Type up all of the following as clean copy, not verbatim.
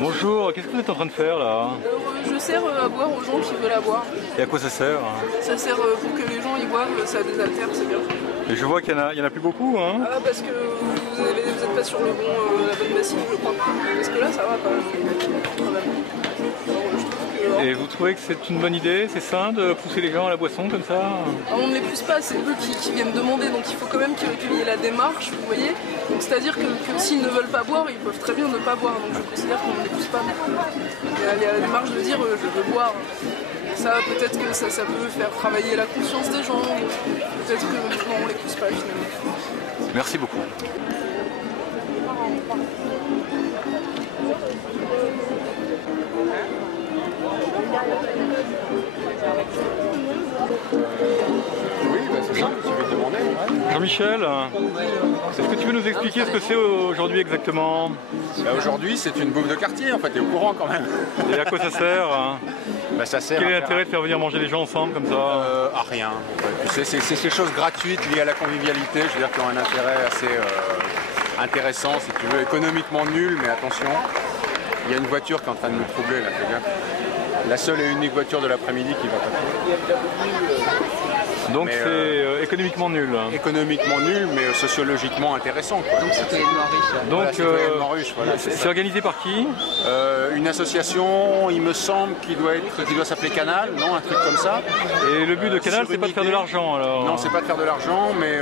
Bonjour, qu'est-ce que vous êtes en train de faire là? Je sers à boire aux gens qui veulent la boire. Et à quoi ça sert? Ça sert pour que les gens y boivent, ça désaltère, c'est bien. Et je vois qu'il y en a plus beaucoup, hein? Ah, parce que vous n'êtes pas sur la bonne bassine, je crois. Parce que là, ça va quand même. Et vous trouvez que c'est une bonne idée, c'est sain de pousser les gens à la boisson comme ça? On ne les pousse pas, c'est eux qui viennent demander, donc il faut quand même qu'il y ait la démarche, vous voyez. Donc c'est-à-dire que s'ils ne veulent pas boire, ils peuvent très bien ne pas boire, donc je considère qu'on ne les pousse pas. Il y a la démarche de dire je veux boire. Ça, peut-être que ça peut faire travailler la conscience des gens, peut-être que non, on ne les pousse pas finalement. Merci beaucoup. Oui, c'est ça, tu veux demander. Jean-Michel, est-ce que tu veux nous expliquer ce que c'est aujourd'hui exactement? Aujourd'hui, c'est une bouffe de quartier, en fait, t'es au courant quand même. Et à quoi ça sert? Ça sert Quel est à l'intérêt de faire venir manger les gens ensemble comme ça? à rien. C'est des choses gratuites liées à la convivialité, je veux dire, qui ont un intérêt assez intéressant, si tu veux, économiquement nul, mais attention, il y a une voiture qui est en train de nous troubler, là, fais gaffe. La seule et unique voiture de l'après-midi qui va passer. Donc c'est économiquement nul. Économiquement nul, mais sociologiquement intéressant, quoi. Donc citoyennement riche. Donc citoyennement riche, voilà, c'est organisé par qui? Une association, il me semble, qui doit s'appeler Canal, non, un truc comme ça. Et le but de Canal, c'est pas de faire de l'argent alors? Non, c'est pas de faire de l'argent, mais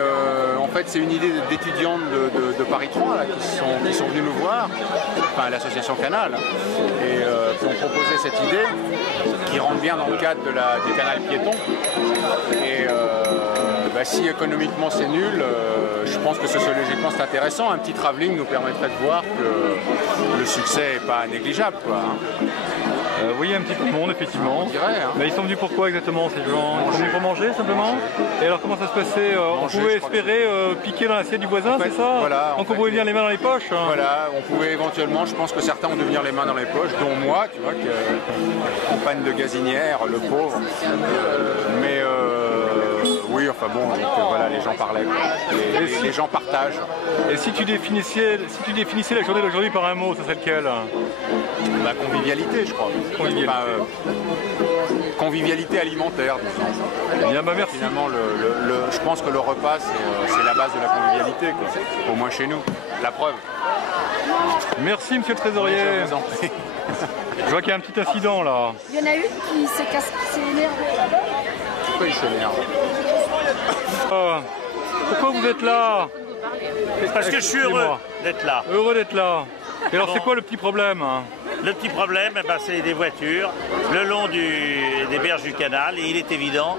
en fait c'est une idée d'étudiants de Paris 3 là, qui sont venus nous voir, enfin l'association Canal, et qui ont proposé cette idée qui rentre bien dans le cadre du canal piéton. Et si économiquement c'est nul, je pense que sociologiquement c'est intéressant. Un petit travelling nous permettrait de voir que le succès n'est pas négligeable, quoi. Oui, un petit peu de monde effectivement. On dirait, hein. Mais ils sont venus pour quoi exactement ces gens? Ils sont venus pour manger simplement? Et alors comment ça se passait? On pouvait espérer piquer dans l'assiette du voisin, c'est ça? Voilà, donc on pouvait venir les mains dans les poches? Voilà, on pouvait éventuellement, je pense que certains ont dû venir les mains dans les poches, dont moi, tu vois, qui en panne de gazinière, le pauvre. Oui, enfin bon, donc, voilà, les gens parlaient, les gens partagent. Et si tu définissais la journée d'aujourd'hui par un mot, ça serait lequel? Convivialité, je crois. Convivialité. Convivialité alimentaire, disons. Bien, merci. Finalement, je pense que le repas, c'est la base de la convivialité, quoi. Au moins chez nous. La preuve. Merci, monsieur le trésorier. Je vous en prie. Je vois qu'il y a un petit incident là. Il y en a une qui s'est énervée. Pourquoi il s'énerve? Pourquoi vous êtes là? Parce que je suis heureux d'être là. Heureux d'être là. Et alors c'est quoi le petit problème? Le petit problème, c'est des voitures le long des berges du canal, et il est évident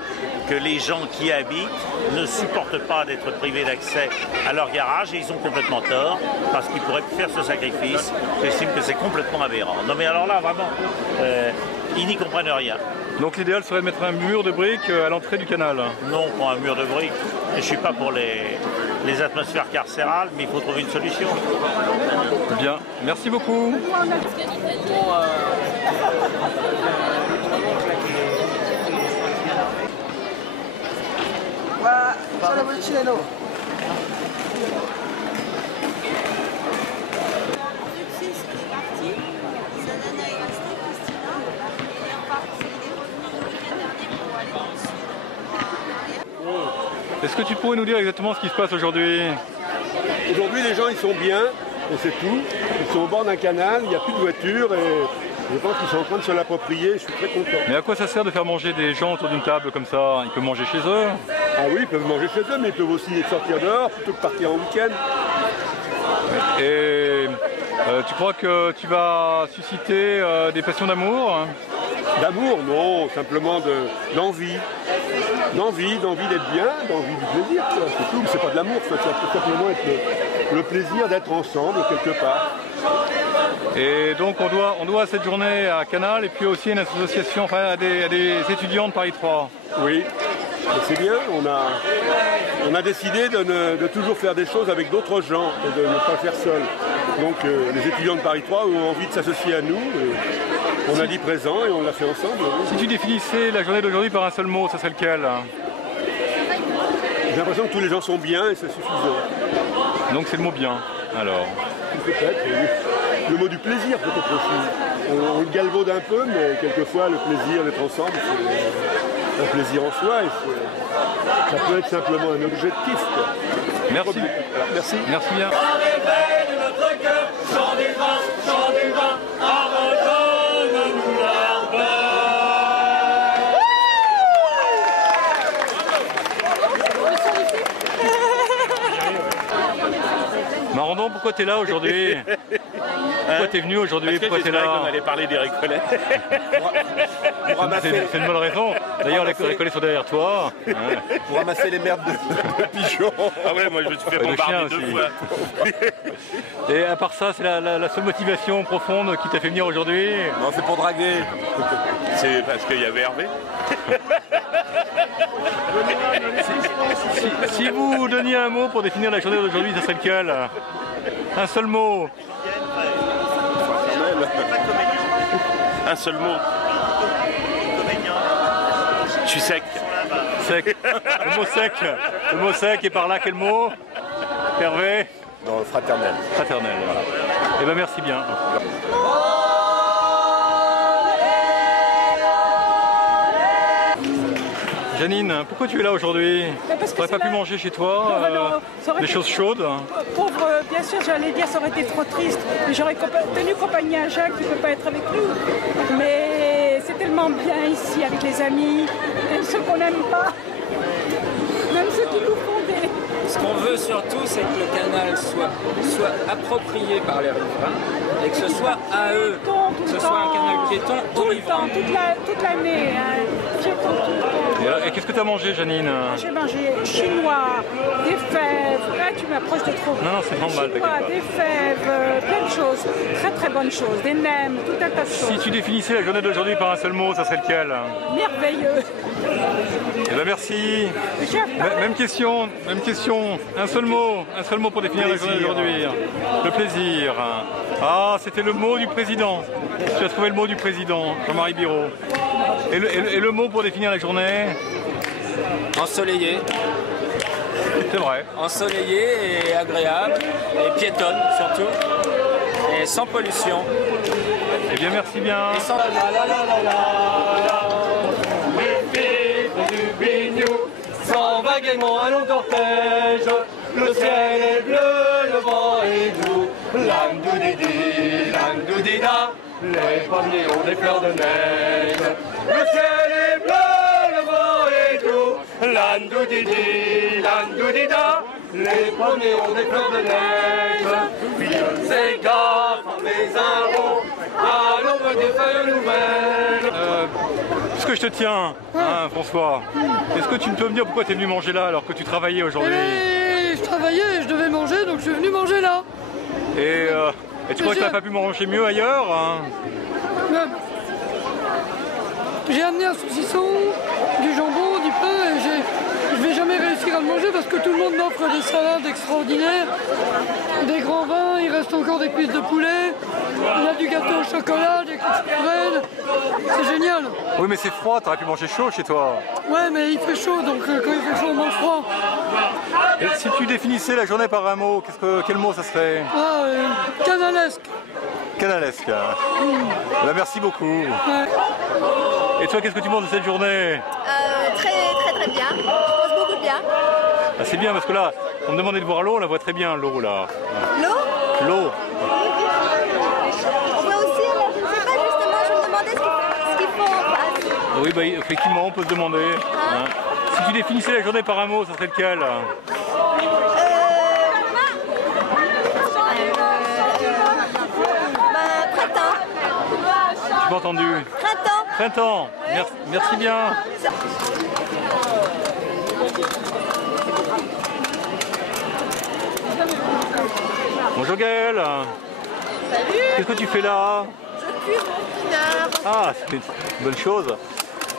que les gens qui y habitent ne supportent pas d'être privés d'accès à leur garage, et ils ont complètement tort, parce qu'ils pourraient faire ce sacrifice. J'estime que c'est complètement aberrant. Non mais alors là, vraiment, ils n'y comprennent rien. Donc l'idéal serait de mettre un mur de briques à l'entrée du canal? Non, pas un mur de briques. Je ne suis pas pour les atmosphères carcérales, mais il faut trouver une solution. Bien, merci beaucoup. Est-ce que tu pourrais nous dire exactement ce qui se passe aujourd'hui? Aujourd'hui, les gens ils sont bien, et c'est tout. Ils sont au bord d'un canal, il n'y a plus de voitures, et je pense qu'ils sont en train de se l'approprier, je suis très content. Mais à quoi ça sert de faire manger des gens autour d'une table comme ça? Ils peuvent manger chez eux? Ah oui, ils peuvent manger chez eux, mais ils peuvent aussi sortir dehors plutôt que partir en week-end. Et tu crois que tu vas susciter des passions d'amour? D'amour, non, simplement d'envie. D'envie d'être bien, d'envie du plaisir, c'est tout. C'est pas de l'amour, ça peut simplement être le plaisir d'être ensemble quelque part. Et donc on doit cette journée à Canal et puis aussi à une association, enfin à des étudiants de Paris 3. Oui, c'est bien, on a décidé de toujours faire des choses avec d'autres gens et de ne pas le faire seul. Donc les étudiants de Paris 3 ont envie de s'associer à nous. On a dit présent et on l'a fait ensemble. Si tu définissais la journée d'aujourd'hui par un seul mot, ça serait lequel? J'ai l'impression que tous les gens sont bien et c'est suffisant. Donc c'est le mot bien, alors. Peut-être, le mot du plaisir peut-être aussi. On le galvaude un peu, mais quelquefois le plaisir d'être ensemble, c'est un plaisir en soi et ça peut être simplement un objectif. Quoi. Merci. Voilà, merci. Merci bien. Marandon, pourquoi tu es là aujourd'hui? Pourquoi tu es venu aujourd'hui? Pourquoi tu es là? On allait parler des récollets. C'est une bonne raison. D'ailleurs, les récollets sont derrière toi. Ouais. Pour ramasser les merdes de pigeons. Ah ouais, moi je me suis fait bombarder 2 fois. Et à part ça, c'est la seule motivation profonde qui t'a fait venir aujourd'hui? Non, c'est pour draguer. C'est parce qu'il y avait Hervé. Si vous donniez un mot pour définir la journée d'aujourd'hui, ça serait lequel? Un seul mot. Un seul mot. Je suis sec. Sec. Le mot sec. Le mot sec, et par là, quel mot? Hervé? Dans le fraternel. Fraternel. Voilà. Eh bien, merci bien. Janine, pourquoi tu es là aujourd'hui? Tu n'aurais pas pu manger chez toi des choses chaudes? Pauvre, bien sûr, j'allais dire, ça aurait été trop triste. J'aurais tenu compagnie à Jacques qui ne peut pas être avec nous. Mais c'est tellement bien ici avec les amis, même ceux qu'on n'aime pas, même ceux qui nous font des... Ce qu'on veut surtout, c'est que le canal soit approprié par les riverains et que ce soit à eux, que ce soit un canal piéton aux riverains. Toute l'année, piéton tout le temps. Et qu'est-ce que tu as mangé, Janine? J'ai mangé chinois, des fèves, là tu m'approches de trop. Non, c'est normal, chinois, des fèves, plein de choses, très très bonnes choses, des nems, tout un tas de choses. Si tu définissais la journée d'aujourd'hui par un seul mot, ça serait lequel? Merveilleux. Eh bien merci. Même question. Un seul mot pour définir la journée d'aujourd'hui. Le plaisir. Ah, c'était le mot du président. Tu as trouvé le mot du président, Jean-Marie Biraud. Et le mot pour définir la journée? Ensoleillé. C'est vrai. Ensoleillé et agréable, et piétonne surtout, et sans pollution. Eh bien merci bien. Et sans... S'en va gaiement un long cortège, le ciel est bleu, le vent est doux. L'am-dou-di-di, l'am-dou-di-da, les pommiers ont des fleurs de neige. Le ciel est bleu, le vent est doux. L'am-dou-di-di, l'am-dou-di-da, les pommiers ont des fleurs de neige. Filles et gars, femmes et arômes, à l'aube des feuilles nouvelles. Puisque je te tiens, hein, François, est-ce que tu peux me dire pourquoi tu es venu manger là alors que tu travaillais aujourd'hui? Je travaillais et je devais manger, donc je suis venu manger là. Et tu crois que tu n'as pas pu manger mieux ailleurs, hein? J'ai amené un saucisson, du jambon, du pain et je vais jamais réussir à le manger parce que tout le monde m'offre des salades extraordinaires, des grands vins, il reste encore des cuisses de poulet, il y a du gâteau au chocolat, des crêpes, c'est génial. Oui mais c'est froid, tu aurais pu manger chaud chez toi. Ouais mais il fait chaud, donc quand il fait chaud on mange froid. Et si tu définissais la journée par un mot, quel mot ça serait? Canalesque. Canalesque. Ben, merci beaucoup. Ouais. Et toi, qu'est-ce que tu penses de cette journée? Très bien. Je pense beaucoup de bien. Ah, c'est bien parce que là, on me demandait de voir l'eau, on la voit très bien, l'eau là. L'eau? L'eau. On voit aussi, là, je ne sais pas justement, je me demandais ce qu'il faut en face. Oui, bah, effectivement, on peut se demander. Hein. Si tu définissais la journée par un mot, ça serait lequel? Printemps. J'ai pas entendu. Printemps. Printemps. Merci bien. Bonjour Gaëlle. Salut. Qu'est-ce que tu fais là? Je cuis mon pinard. Ah, c'est une bonne chose.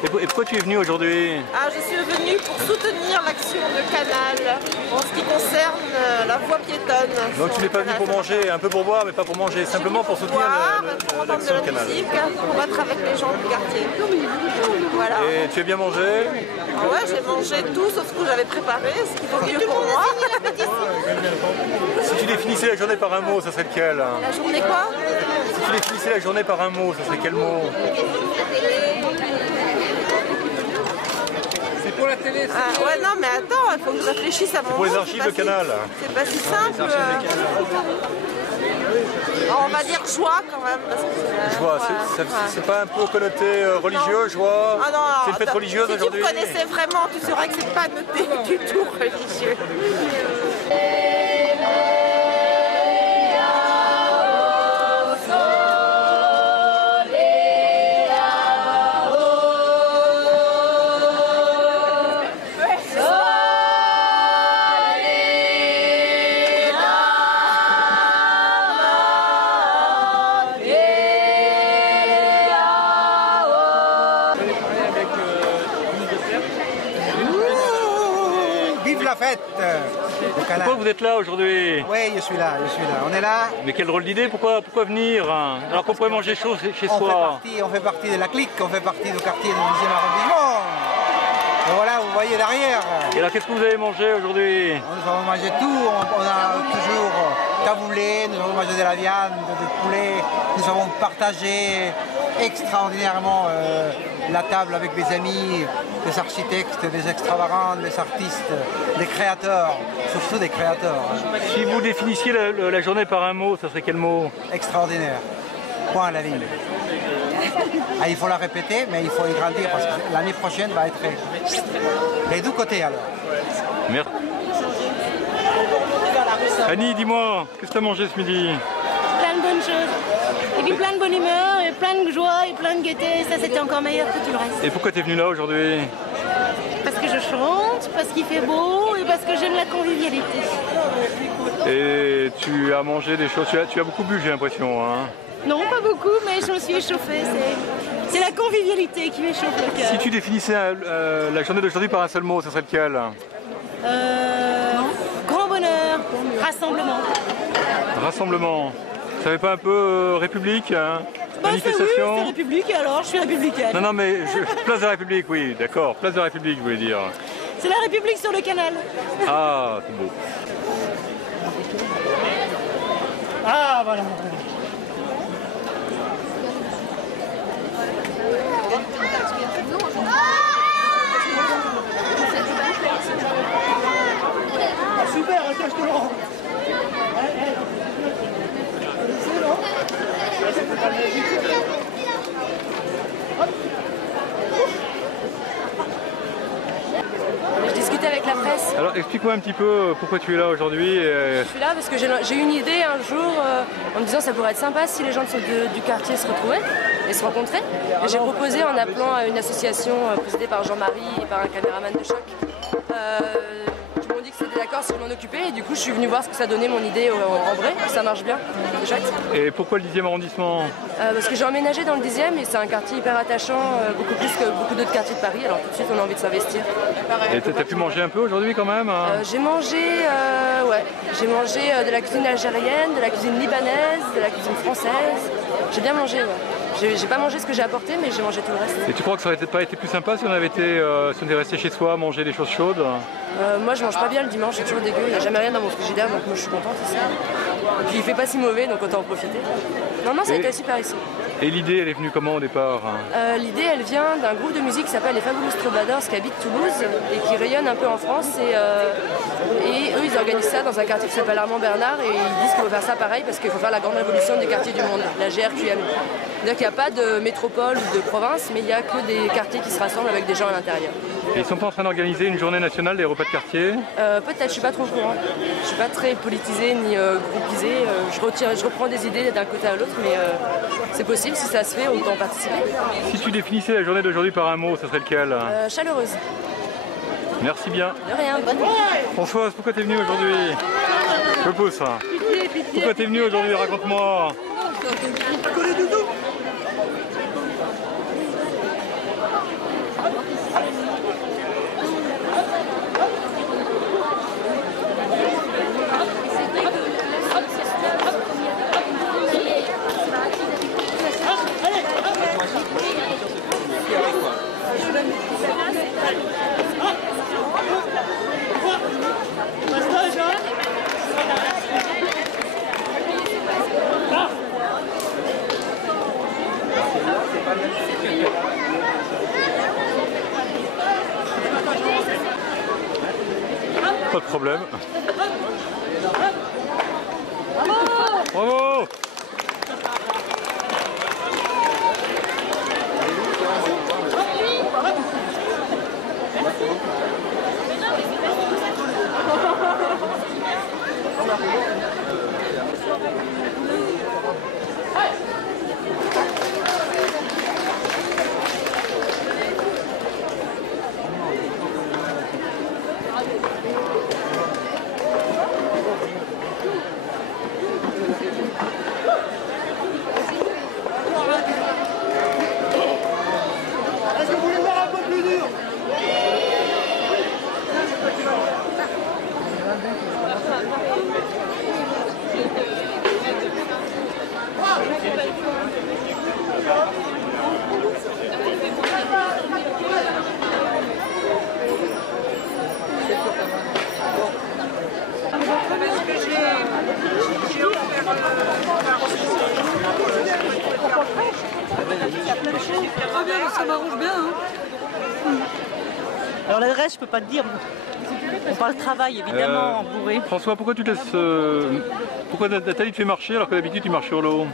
Et pourquoi tu es venu aujourd'hui? Je suis venue pour soutenir l'action de Canal en ce qui concerne la voie piétonne. Donc tu n'es pas venu pour manger, un peu pour boire, mais pas pour manger, simplement pour soutenir l'action de Canal. Pour être avec les gens du quartier. Voilà. Et tu as bien mangé? Ouais, j'ai mangé tout sauf ce que j'avais préparé, ce qui vaut mieux pour moi. Si tu définissais la journée par un mot, ça serait lequel? La journée quoi? Si tu définissais la journée par un mot, ça serait quel mot? C'est pour la télé. Ouais, non, mais attends, il faut que je réfléchisse à mon mot. Pour les archives de Canal. C'est pas si simple. On va dire joie quand même. Parce que joie, c'est pas un peu connoté religieux, joie? Ah non, c'est une fête religieuse aujourd'hui? Si tu me connaissais vraiment, tu saurais que c'est pas noté du tout religieux. Vive la fête Pourquoi vous êtes là aujourd'hui? Oui, je suis là, on est là. Mais quelle drôle d'idée, pourquoi venir? Alors qu'on pourrait manger chaud chez soi. On fait partie de la clique, on fait partie du quartier du 10e arrondissement. Et voilà, vous voyez derrière. Et alors qu'est-ce que vous avez mangé aujourd'hui? Nous avons mangé tout, on a toujours taboulé, nous avons mangé de la viande, du poulet, nous avons partagé extraordinairement la table avec des amis, des architectes, des extravagants, des artistes, des créateurs, surtout des créateurs. Si vous définissiez la journée par un mot, ça serait quel mot? Extraordinaire. Point à la ligne. Il faut la répéter, mais il faut y grandir parce que l'année prochaine va être des deux côtés alors. Merci. Annie, dis-moi, qu'est-ce que tu as mangé ce midi? Plein de bonnes choses. Et puis plein de bonne humeur, et plein de joie, et plein de gaieté. Ça, c'était encore meilleur que tout le reste. Et pourquoi tu es venu là aujourd'hui? Parce que je chante, parce qu'il fait beau, et parce que j'aime la convivialité. Et tu as mangé des choses, tu as beaucoup bu, j'ai l'impression. Hein? Non, pas beaucoup, mais je me suis échauffée. C'est la convivialité qui m'échauffe le cœur. Si tu définissais la journée d'aujourd'hui par un seul mot, ça serait lequel? Grand bonheur, rassemblement. Rassemblement. Ça fait pas un peu République, hein? Manifestation? Oui, c'est République, et alors je suis républicaine. Non, mais place de la République, oui, d'accord. Place de la République, vous voulez dire. C'est la République sur le canal. Ah, c'est beau. Ah, voilà. Super, cache de l'or. Je discutais avec la presse. Alors explique-moi un petit peu pourquoi tu es là aujourd'hui. Je suis là parce que j'ai eu une idée un jour en me disant que ça pourrait être sympa si les gens du quartier se retrouvaient et se rencontraient. Et j'ai proposé en appelant à une association présidée par Jean-Marie et par un caméraman de choc. Qui m'ont dit que c'était d'accord si je m'en occupais et du coup je suis venue voir ce que ça donnait mon idée en vrai, ça marche bien, c'est chouette. Et pourquoi le 10e arrondissement? Parce que j'ai emménagé dans le 10e et c'est un quartier hyper attachant, beaucoup plus que beaucoup d'autres quartiers de Paris, alors tout de suite on a envie de s'investir. Et t'as pu manger un peu aujourd'hui quand même? J'ai mangé de la cuisine algérienne, de la cuisine libanaise, de la cuisine française, j'ai bien mangé, ouais. J'ai pas mangé ce que j'ai apporté, mais j'ai mangé tout le reste. Et tu crois que ça aurait pas été plus sympa si on avait été, si on était resté chez soi, manger des choses chaudes? Moi je mange pas bien le dimanche, c'est toujours dégueu, il n'y a jamais rien dans mon frigidaire, donc moi je suis contente ici. Et puis il fait pas si mauvais, donc autant en profiter. Non, ça a été super ici. Et l'idée, elle est venue comment au départ? L'idée, elle vient d'un groupe de musique qui s'appelle les Fabulous Troubadours, qui habite Toulouse et qui rayonne un peu en France. Et eux, ils organisent ça dans un quartier qui s'appelle Armand Bernard et ils disent qu'il faut faire ça pareil parce qu'il faut faire la grande révolution des quartiers du monde, la GRQM. C'est-à-dire qu'il n'y a pas de métropole ou de province, mais il n'y a que des quartiers qui se rassemblent avec des gens à l'intérieur. Et ils sont pas en train d'organiser une journée nationale des repas de quartier? Peut-être, je suis pas trop au courant. Je suis pas très politisée ni groupisée. Je reprends des idées d'un côté à l'autre, mais c'est possible, si ça se fait, autant participer. Si tu définissais la journée d'aujourd'hui par un mot, ça serait lequel? Chaleureuse. Merci bien. De rien, bonne nuit. Françoise, pourquoi t'es venue aujourd'hui? Je pousse. Pourquoi t'es venue aujourd'hui? Raconte-moi. Pas de problème. Bravo! Est-ce que vous voulez voir un peu plus dur? Très bien, ça m'arrange bien. Hein. Alors l'adresse, je peux pas te dire. On parle travail, évidemment, bourré. François, pourquoi tu te laisses... Pourquoi Nathalie te fait marcher alors que d'habitude tu marches sur l'eau?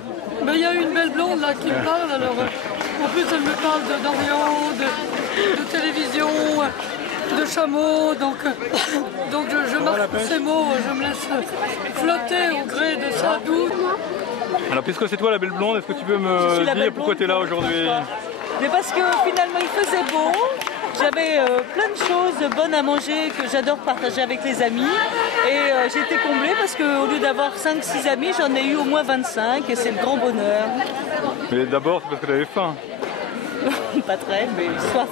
Il y a une belle blonde là qui me parle, alors en plus elle me parle d'Orient, de télévision, de chameaux, donc je marche pour ces mots, je me laisse flotter au gré de sa douce. Alors puisque c'est toi la belle blonde, est-ce que tu peux me dire pourquoi tu es là aujourd'hui? Mais parce que finalement il faisait beau, j'avais plein de choses bonnes à manger que j'adore partager avec les amis et j'ai été comblée parce qu'au lieu d'avoir 5-6 amis, j'en ai eu au moins 25 et c'est le grand bonheur. Mais d'abord c'est parce que tu avais faim. Pas très, mais soif.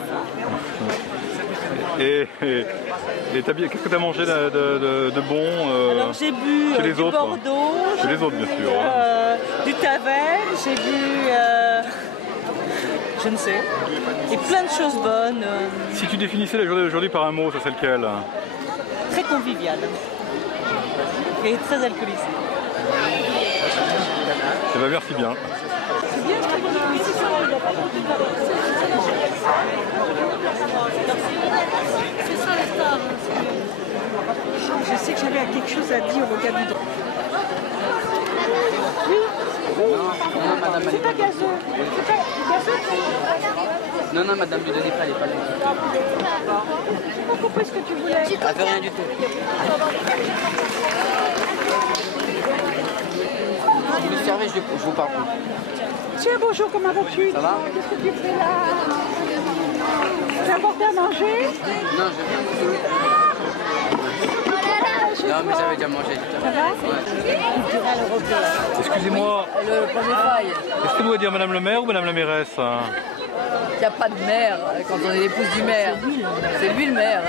Et qu'est-ce que tu as mangé de bon Alors j'ai bu chez les du autres, Bordeaux, chez les autres bien sûr. Du Tavel, j'ai bu je ne sais, et plein de choses bonnes. Si tu définissais la journée d'aujourd'hui par un mot, ça serait lequel? Très convivial et très alcoolisé. Eh ben, merci bien. C'est ça les stars. Je sais que j'avais quelque chose à dire au gars du droit. Oui. Non, madame, c'est pas gazeux. C'est pas gazeux. Non, non, madame Dudonné, elle n'est pas là. J'ai pas compris ce que tu voulais. Elle fait rien du tout. Le service, je vous parle plus. Tiens, bonjour, comment vas-tu? Ça va? Qu'est-ce que tu fais là? T'as apporté à manger? Non, je viens de vous. Non, mais j'avais déjà mangé. Ça va? Excusez-moi, Le premier faille. est-ce qu'on doit dire Madame le maire ou Madame la mairesse? Il n'y a pas de maire quand on est l'épouse du maire. C'est lui le maire.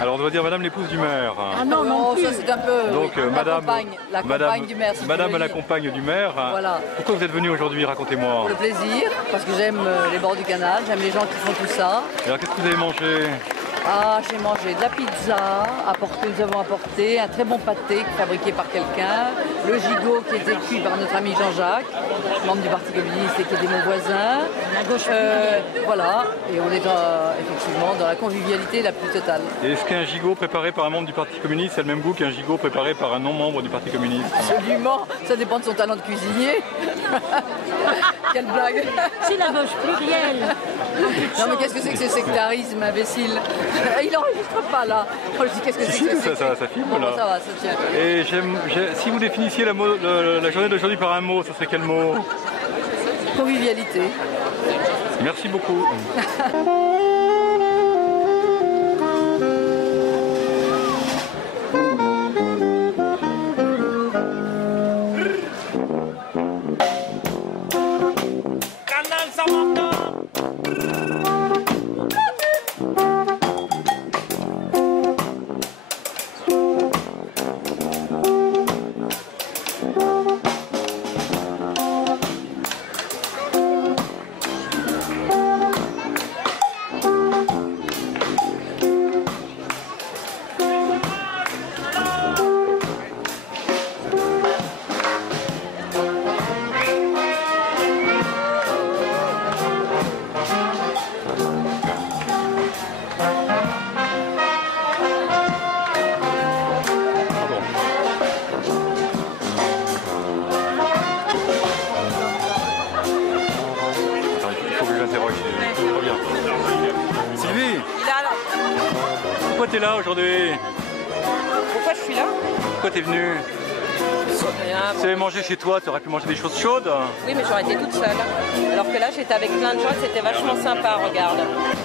Alors on doit dire Madame l'épouse du maire. Ah non, non, ça c'est un peu. Donc oui, Madame, la compagne du maire. Si Madame tu veux la dire. compagne du maire. Voilà. Pourquoi vous êtes venue aujourd'hui? Racontez-moi. Pour le plaisir, parce que j'aime les bords du canal, j'aime les gens qui font tout ça. Et alors qu'est-ce que vous avez mangé? Ah, j'ai mangé de la pizza, nous avons apporté, un très bon pâté fabriqué par quelqu'un, le gigot qui était cuit par notre ami Jean-Jacques, membre du Parti communiste et qui était mon voisin. Voilà, et on est effectivement dans la convivialité la plus totale. Et est-ce qu'un gigot préparé par un membre du Parti communiste a le même goût qu'un gigot préparé par un non-membre du Parti communiste? Absolument, ça dépend de son talent de cuisinier. Quelle blague! C'est la gauche plurielle. Non mais qu'est-ce que c'est que ce sectarisme imbécile? Il n'enregistre pas là. Oh, je dis qu'est-ce que c'est que ce ça filme Bon, là. ça va, ça tient. Et si vous définissiez la journée d'aujourd'hui par un mot, ça serait quel mot? Convivialité. Merci beaucoup. Canal Saint-Martin. t'es là aujourd'hui? Pourquoi je suis là? Pourquoi t'es venu? Si tu avais mangé chez toi, tu aurais pu manger des choses chaudes? Oui, mais j'aurais été toute seule. Alors que là, j'étais avec plein de gens et c'était vachement sympa, regarde.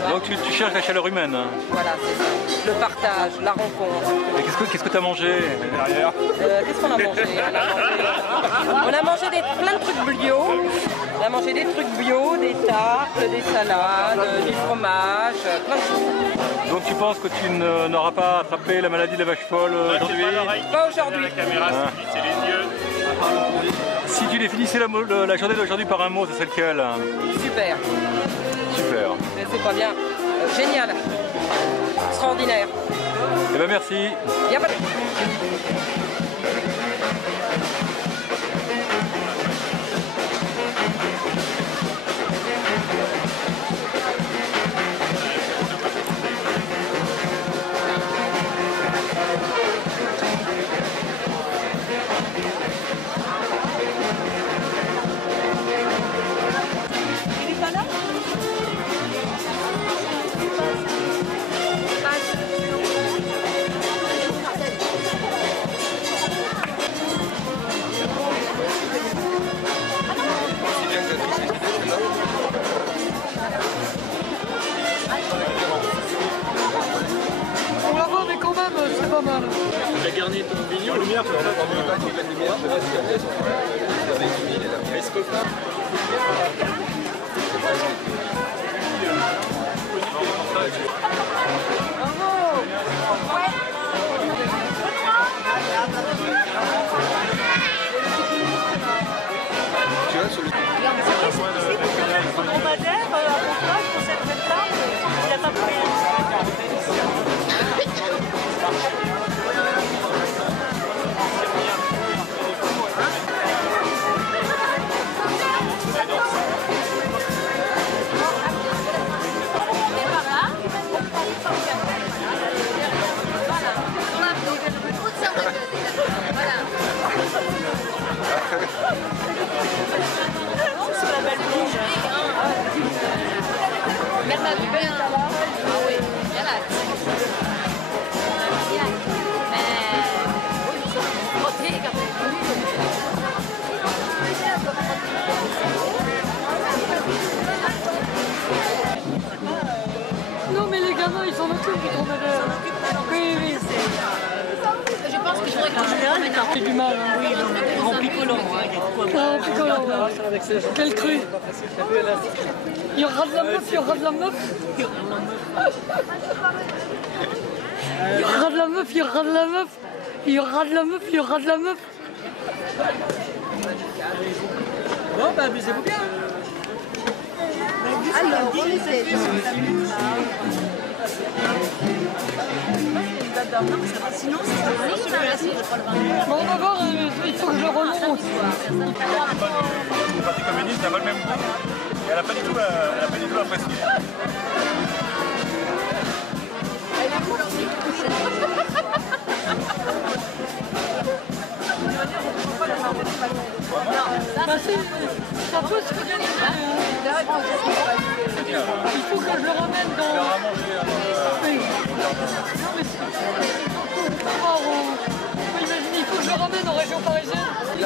Donc tu cherches la chaleur humaine? Voilà, c'est ça. Le partage, la rencontre. Et qu'est-ce que tu as mangé derrière? Qu'est-ce qu'on a mangé? On a mangé plein de trucs bio. On a mangé des trucs bio, des tartes, des salades, du fromage, plein de choses. Donc tu penses que tu n'auras pas attrapé la maladie de la vache folle aujourd'hui? Pas aujourd'hui. La caméra, c'est les yeux. Si tu définissais la journée d'aujourd'hui par un mot, ce serait lequel? Super. Super. Mais c'est pas bien. Génial. Extraordinaire. Eh bien merci. Y a pas de... On la voit, mais quand même, c'est pas mal. Tu as garni ton vignon. Lumière, tu Non, mais les gamins, ils s'en occupent du tourneur. Oui, oui. Je pense que je voudrais que je C'est du mal. Hein. Oui, en picolant. En picolant, ouais. Quel cru. Il y aura de la meuf, il y aura de la meuf. Il y aura de la meuf, il y aura de la meuf. Il y aura de la meuf, il y aura de la meuf. Bon, bah amusez-vous bien. Alors, on essaie. Sinon, c'est Bon, on va voir, il faut que je le remonte. Le Parti communiste n'a pas le même goût. Et elle n'a pas du tout apprécié. Bah si, ça peut se faire. Il faut que je le ramène dans... Oui. Non mais imaginez, il faut que je le ramène en région parisienne. Il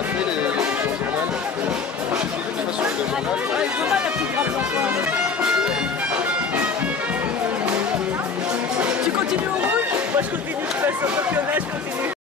a fait les journaux. Tu continues au rouge? Moi je continue, je passe au championnat, je continue.